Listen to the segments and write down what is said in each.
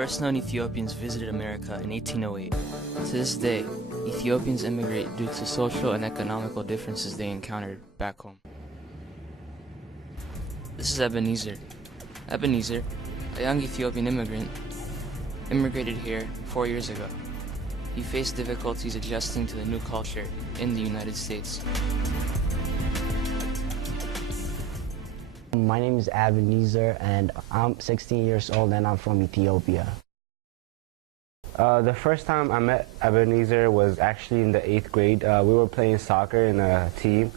first known Ethiopians visited America in 1808. To this day, Ethiopians immigrate due to social and economical differences they encountered back home. This is Ebenezer. Ebenezer, a young Ethiopian immigrant, immigrated here 4 years ago. He faced difficulties adjusting to the new culture in the United States. My name is Ebenezer and I'm 16 years old and I'm from Ethiopia. The first time I met Ebenezer was actually in the 8th grade. We were playing soccer in a team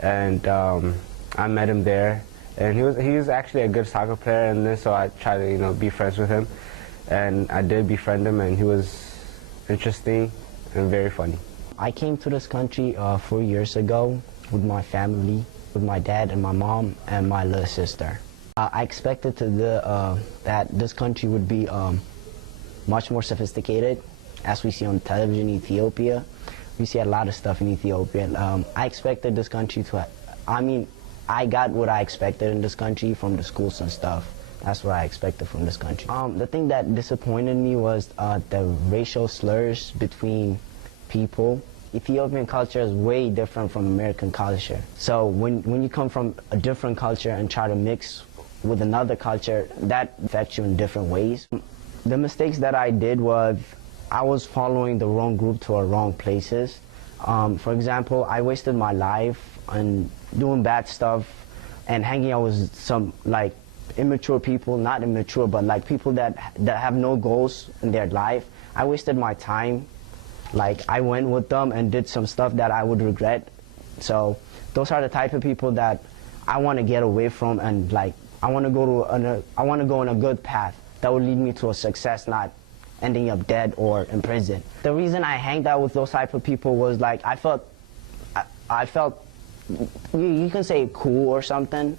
and I met him there. And he was actually a good soccer player, and then so I tried to be friends with him. And I did befriend him, and he was interesting and very funny. I came to this country 4 years ago with my family, with my dad and my mom and my little sister. I expected that this country would be much more sophisticated, as we see on television in Ethiopia. We see a lot of stuff in Ethiopia. I expected this country to, I got what I expected in this country from the schools and stuff. That's what I expected from this country. The thing that disappointed me was the racial slurs between people. Ethiopian culture is way different from American culture. So when you come from a different culture and try to mix with another culture, that affects you in different ways. The mistakes that I did was I was following the wrong group to our wrong places. For example, I wasted my life on doing bad stuff and hanging out with some immature people, not immature, but people that have no goals in their life. I wasted my time. I went with them and did some stuff that I would regret. So those are the type of people that I want to get away from, and I want to go on a good path that will lead me to a success, not ending up dead or in prison. The reason I hanged out with those type of people was I felt you can say cool or something.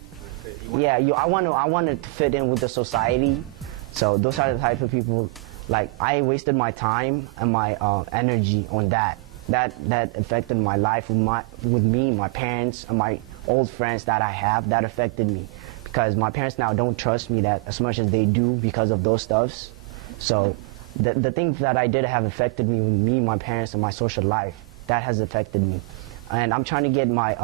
Yeah, I wanted to fit in with the society. So those are the type of people. I wasted my time and my energy on that. That affected my life with me, my parents, and my old friends that I have. That affected me because my parents now don't trust me that as much as they do because of those stuffs. So the things that I did have affected me with me, my parents, and my social life. That has affected me. And I'm trying to get my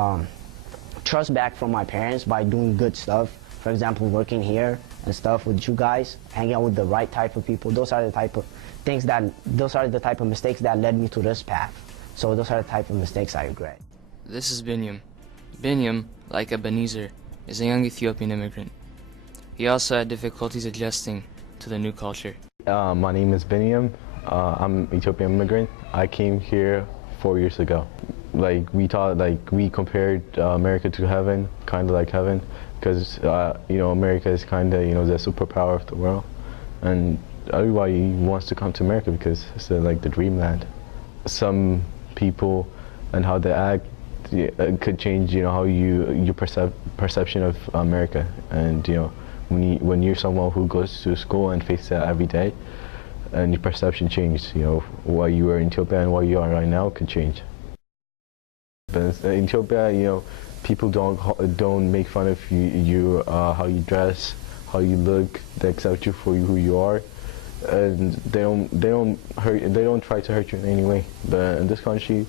trust back from my parents by doing good stuff. For example, working here and stuff with you guys, hanging out with the right type of people. Those are the type of mistakes that led me to this path. So those are the type of mistakes I regret. This is Binyam. Binyam, like Ebenezer, is a young Ethiopian immigrant. He also had difficulties adjusting to the new culture. My name is Binyam. I'm an Ethiopian immigrant. I came here 4 years ago. We compared America to heaven, kind of like heaven, because America is kind of the superpower of the world, and everybody wants to come to America because it's the dreamland. Some people and how they act could change how your perception of America, and when you're someone who goes to school and faces that every day, and your perception changes, why you were in Ethiopia and why you are right now could change. But in Ethiopia, people don't make fun of you how you dress, how you look. They accept you for who you are, and they don't try to hurt you in any way. But in this country,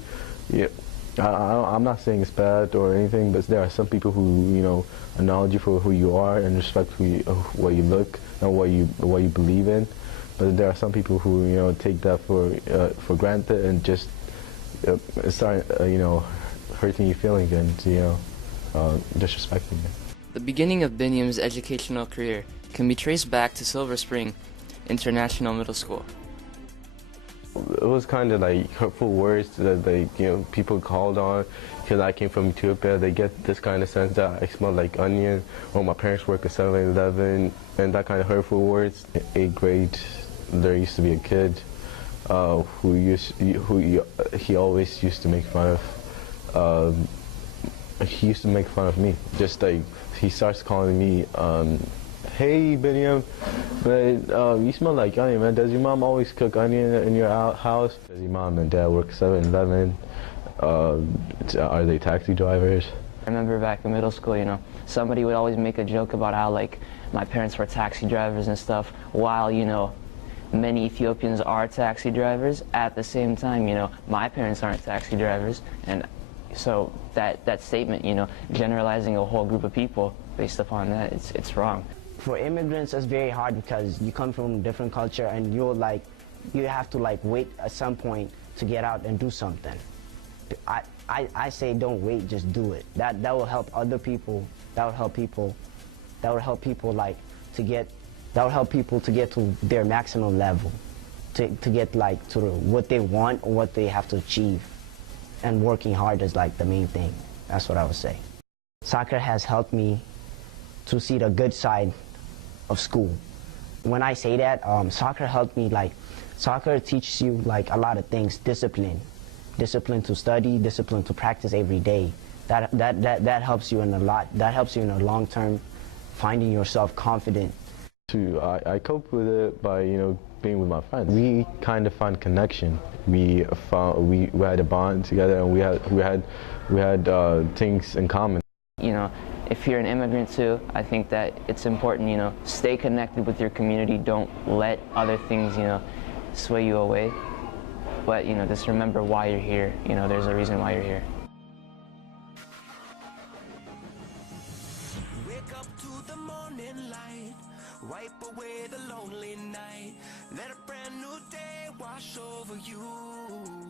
I'm not saying it's bad or anything, but there are some people who acknowledge you for who you are and respect what you look and what you believe in. But there are some people who take that for granted and just start hurting your feelings and disrespecting you. The beginning of Binyam's educational career can be traced back to Silver Spring International Middle School. It was kind of hurtful words that people called on. Because I came from Ethiopia, they get this kind of sense that I smell like onion, or my parents work at 7-Eleven, and that kind of hurtful words. In 8th grade, there used to be a kid who he always used to make fun of. He used to make fun of me. Just he starts calling me, "Hey, Binyam, but you smell like onion, man. Does your mom always cook onion in your house? Does your mom and dad work 7-Eleven? Are they taxi drivers?" I remember back in middle school, somebody would always make a joke about how my parents were taxi drivers and stuff, while many Ethiopians are taxi drivers. At the same time, you know, my parents aren't taxi drivers, and so that statement, you know, generalizing a whole group of people based upon that, it's wrong. For immigrants, it's very hard because you come from a different culture and you have to like wait at some point to get out and do something. I say don't wait, just do it. That will help other people. That will help people. That will help people like to get. That will help people to get to their maximum level, to get like to what they want or what they have to achieve. And working hard is like the main thing. That's what I would say. Soccer has helped me to see the good side of school. When I say that, soccer helped me, like, soccer teaches you like a lot of things, discipline to study, discipline to practice every day. That helps you in a lot. That helps you in the long term, finding yourself confident. I cope with it by, you know, being with my friends. We kind of found connection. We had a bond together, and we had things in common. You know, if you're an immigrant too, I think that it's important, you know, stay connected with your community. Don't let other things, you know, sway you away. But, you know, just remember why you're here. You know, there's a reason why you're here. Wake up to the morning light, wipe away the lonely night, let a brand new day wash over you.